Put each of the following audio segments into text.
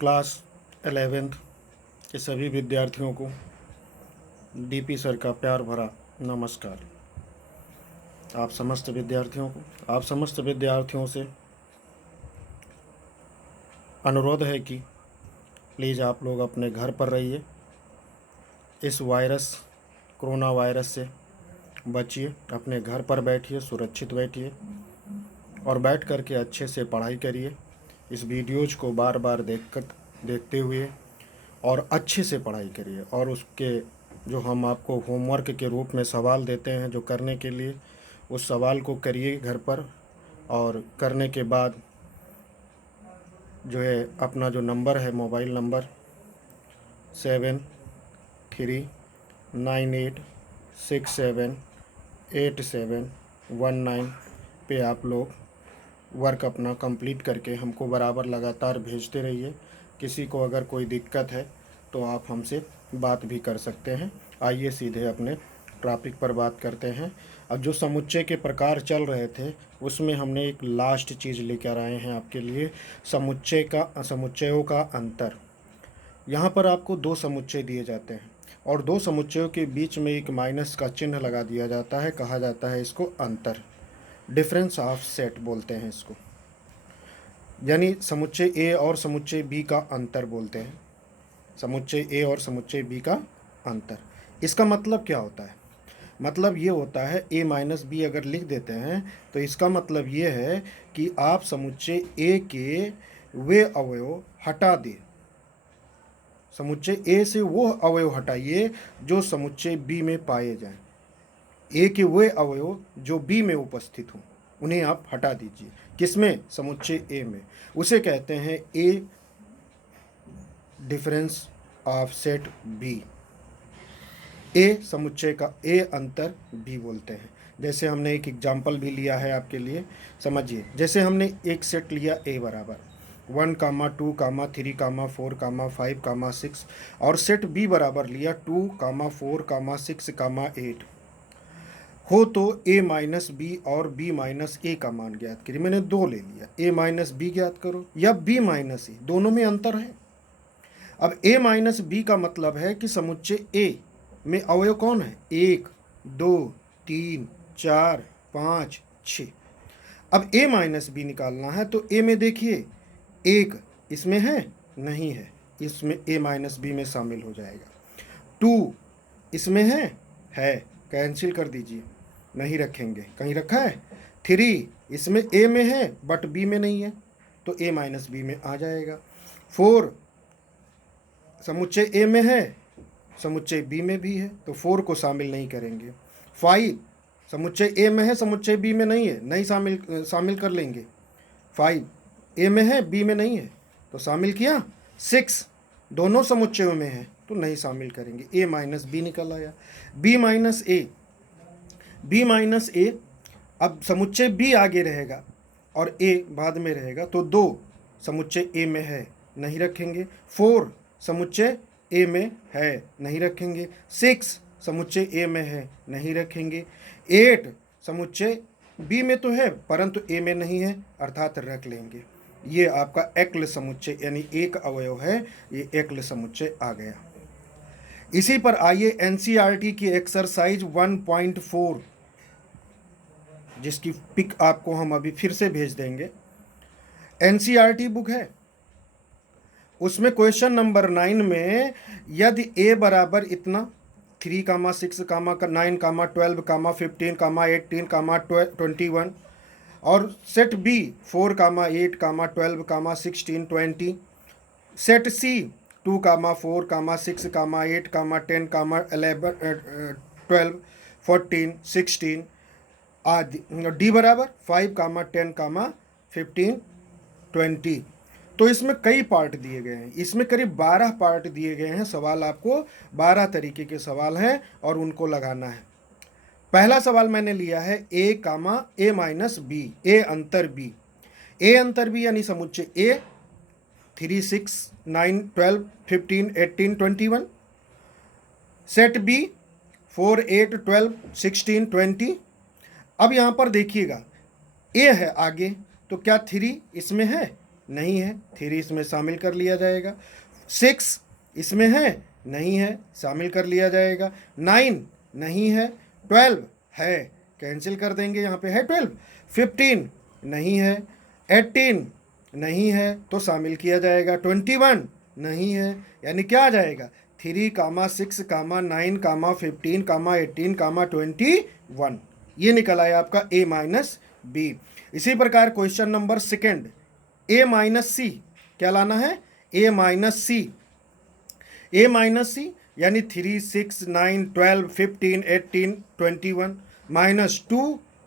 Class 11th के सभी विद्यार्थियों को डीपी सर का प्यार भरा नमस्कार। आप समस्त विद्यार्थियों से अनुरोध है कि प्लीज़ आप लोग अपने घर पर रहिए, इस कोरोना वायरस से बचिए, अपने घर पर बैठिए, सुरक्षित बैठिए और बैठ कर के अच्छे से पढ़ाई करिए। इस वीडियोज को बार बार देखते हुए और अच्छे से पढ़ाई करिए और उसके जो हम आपको होमवर्क के रूप में सवाल देते हैं जो करने के लिए, उस सवाल को करिए घर पर। और करने के बाद जो है अपना जो नंबर है, मोबाइल नंबर 7398678719 पे आप लोग वर्क अपना कंप्लीट करके हमको बराबर लगातार भेजते रहिए। किसी को अगर कोई दिक्कत है तो आप हमसे बात भी कर सकते हैं। आइए सीधे अपने टॉपिक पर बात करते हैं। अब जो समुच्चय के प्रकार चल रहे थे उसमें हमने एक लास्ट चीज़ लेकर आए हैं आपके लिए, समुच्चयों का अंतर। यहाँ पर आपको दो समुच्चय दिए जाते हैं और दो समुच्चयों के बीच में एक माइनस का चिन्ह लगा दिया जाता है, कहा जाता है इसको अंतर, डिफरेंस ऑफ सेट बोलते हैं इसको। यानी समुच्चय ए और समुच्चय बी का अंतर बोलते हैं, समुच्चय ए और समुच्चय बी का अंतर। इसका मतलब क्या होता है? मतलब ये होता है ए माइनस बी अगर लिख देते हैं तो इसका मतलब ये है कि आप समुच्चय ए के वे अवयव हटा दें, समुच्चय ए से वो अवयव हटाइए जो समुच्चय बी में पाए जाएं। ए के वे अवयव जो बी में उपस्थित हों उन्हें आप हटा दीजिए। किसमें? समुच्चय ए में। उसे कहते हैं ए डिफरेंस ऑफ सेट बी, ए समुच्चय का ए अंतर बी बोलते हैं। जैसे हमने एक एग्जाम्पल भी लिया है आपके लिए, समझिए। जैसे हमने एक सेट लिया ए बराबर 1, 2, 3, 4, 5, 6 और सेट बी बराबर लिया 2, 4, 6, 8 हो तो ए माइनस बी और बी माइनस ए का मान ज्ञात करिए। मैंने दो ले लिया, ए माइनस बी ज्ञात करो या बी माइनस ए, दोनों में अंतर है। अब ए माइनस बी का मतलब है कि समुच्चय ए में अवयव कौन है? 1, 2, 3, 4, 5, 6। अब ए माइनस बी निकालना है तो ए में देखिए 1 इसमें है, नहीं है, इसमें ए माइनस बी में शामिल हो जाएगा। 2 इसमें है, कैंसिल कर दीजिए, नहीं रखेंगे, कहीं रखा है। 3 इसमें ए में है बट बी में नहीं है तो ए माइनस बी में आ जाएगा। 4 समुच्चय ए में है, समुच्चय बी में भी है तो 4 को शामिल नहीं करेंगे। 5 समुच्चय ए में है, समुच्चय बी में नहीं है, नहीं शामिल कर लेंगे। 5 ए में है, बी में नहीं है तो शामिल किया। 6 दोनों समुच्चयों में है तो नहीं शामिल करेंगे। ए माइनस बी निकल आया। बी माइनस ए, अब समुच्चय बी आगे रहेगा और ए बाद में रहेगा तो 2 समुच्चय ए में है, नहीं रखेंगे। 4 समुच्चय ए में है, नहीं रखेंगे। 6 समुच्चय ए में है, नहीं रखेंगे। 8 समुच्चय बी में तो है परंतु ए में नहीं है अर्थात रख लेंगे। ये आपका एकल समुच्चय यानी एक अवयव है, ये एकल समुच्चय आ गया। इसी पर आइए एनसीईआरटी की एक्सरसाइज 1.4 जिसकी पिक आपको हम अभी फिर से भेज देंगे। एनसीईआरटी बुक है, उसमें क्वेश्चन नंबर 9 में यदि ए बराबर इतना 3, 6, 9, 12, 15, 18, 21 और सेट बी 4, 8, 12, 16, 20, सेट सी 2, 4, 6, 8, 10, 11, 12, 14, 16 आदि, डी बराबर 5, 10, 15, 20। तो इसमें कई पार्ट दिए गए हैं, इसमें करीब 12 पार्ट दिए गए हैं। सवाल आपको 12 तरीके के सवाल हैं और उनको लगाना है। पहला सवाल मैंने लिया है ए माइनस बी, ए अंतर बी। ए अंतर बी यानी समुच्चय ए 3, 6, 9, 12, 15, 18, 21, सेट बी 4, 8, 12, 16, 20। अब यहाँ पर देखिएगा ए है आगे तो क्या 3 इसमें है? नहीं है, 3 इसमें शामिल कर लिया जाएगा। 6 इसमें है, नहीं है, शामिल कर लिया जाएगा। 9 नहीं है। 12 है, कैंसिल कर देंगे, यहाँ पे है 12। 15 नहीं है। 18 नहीं है तो शामिल किया जाएगा। 21 नहीं है, यानी क्या आ जाएगा 3, 6, 9, 15, 18, 21। ये निकल आया आपका A माइनस बी। इसी प्रकार question number second, A minus C. क्या लाना है? A minus C. A minus C यानी 3, 6, 9, 12, 15, 18, 21 माइनस 2,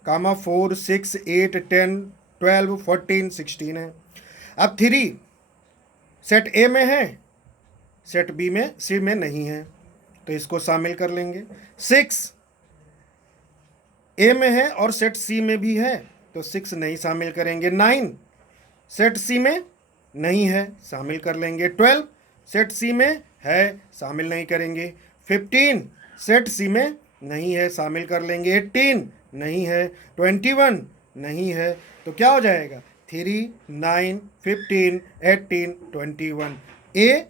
4, 6, 8, 10, 12, 14, 16 है। अब 3 सेट ए में है, सेट बी में सी में नहीं है, तो इसको शामिल कर लेंगे। 6 ए में है और सेट सी में भी है, तो 6 नहीं शामिल करेंगे। 9 सेट सी में नहीं है, शामिल कर लेंगे। 12 सेट सी में है, शामिल नहीं करेंगे। 15 सेट सी में नहीं है, शामिल कर लेंगे। 18 नहीं है। 21 नहीं है, तो क्या हो जाएगा 3, 9, 15, 18, 21। ए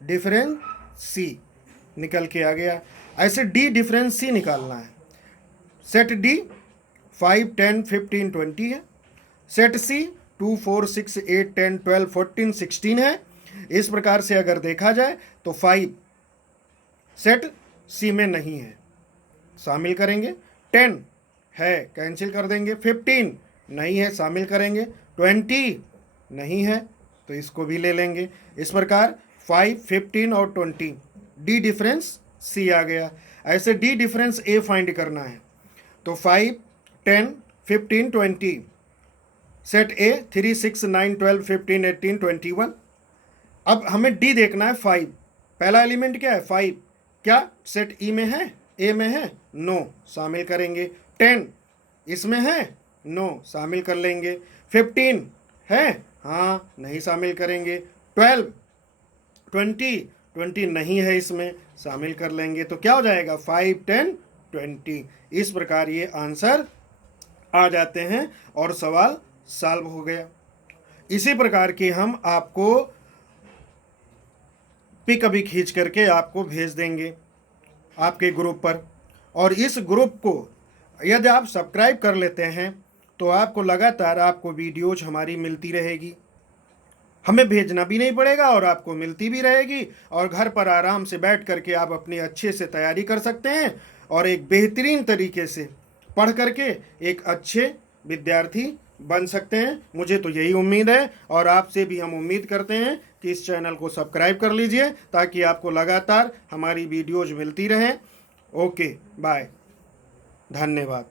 डिफरेंस सी निकल के आ गया। ऐसे डी डिफरेंस सी निकालना है। सेट डी 5, 10, 15, 20 है। सेट सी 2, 4, 6, 8, 10, 12, 14, 16 है। इस प्रकार से अगर देखा जाए तो 5 सेट सी में नहीं है, शामिल करेंगे। 10 है, कैंसिल कर देंगे। 15 नहीं है, शामिल करेंगे। 20 नहीं है, तो इसको भी ले लेंगे। इस प्रकार 5, 15 और 20 डी डिफरेंस सी आ गया। ऐसे डी डिफरेंस ए फाइंड करना है, तो 5, 10, 15, 20 सेट ए 3, 6, 9, 12, 15, 18, 21। अब हमें डी देखना है 5। पहला एलिमेंट क्या है 5, क्या सेट ई में है, ए में है, नो, शामिल करेंगे। 10 इसमें है, नो, शामिल कर लेंगे। 15 है, हाँ, नहीं शामिल करेंगे। 12, 20 नहीं है इसमें, शामिल कर लेंगे। तो क्या हो जाएगा 5, 10, 20। इस प्रकार ये आंसर आ जाते हैं और सवाल सॉल्व हो गया। इसी प्रकार के हम आपको पिक अभी खींच करके आपको भेज देंगे आपके ग्रुप पर। और इस ग्रुप को यदि आप सब्सक्राइब कर लेते हैं तो आपको लगातार आपको वीडियोज हमारी मिलती रहेगी, हमें भेजना भी नहीं पड़ेगा और आपको मिलती भी रहेगी। और घर पर आराम से बैठ करके आप अपनी अच्छे से तैयारी कर सकते हैं और एक बेहतरीन तरीके से पढ़ करके एक अच्छे विद्यार्थी बन सकते हैं। मुझे तो यही उम्मीद है और आपसे भी हम उम्मीद करते हैं कि इस चैनल को सब्सक्राइब कर लीजिए ताकि आपको लगातार हमारी वीडियोज मिलती रहें। ओके, बाय, धन्यवाद।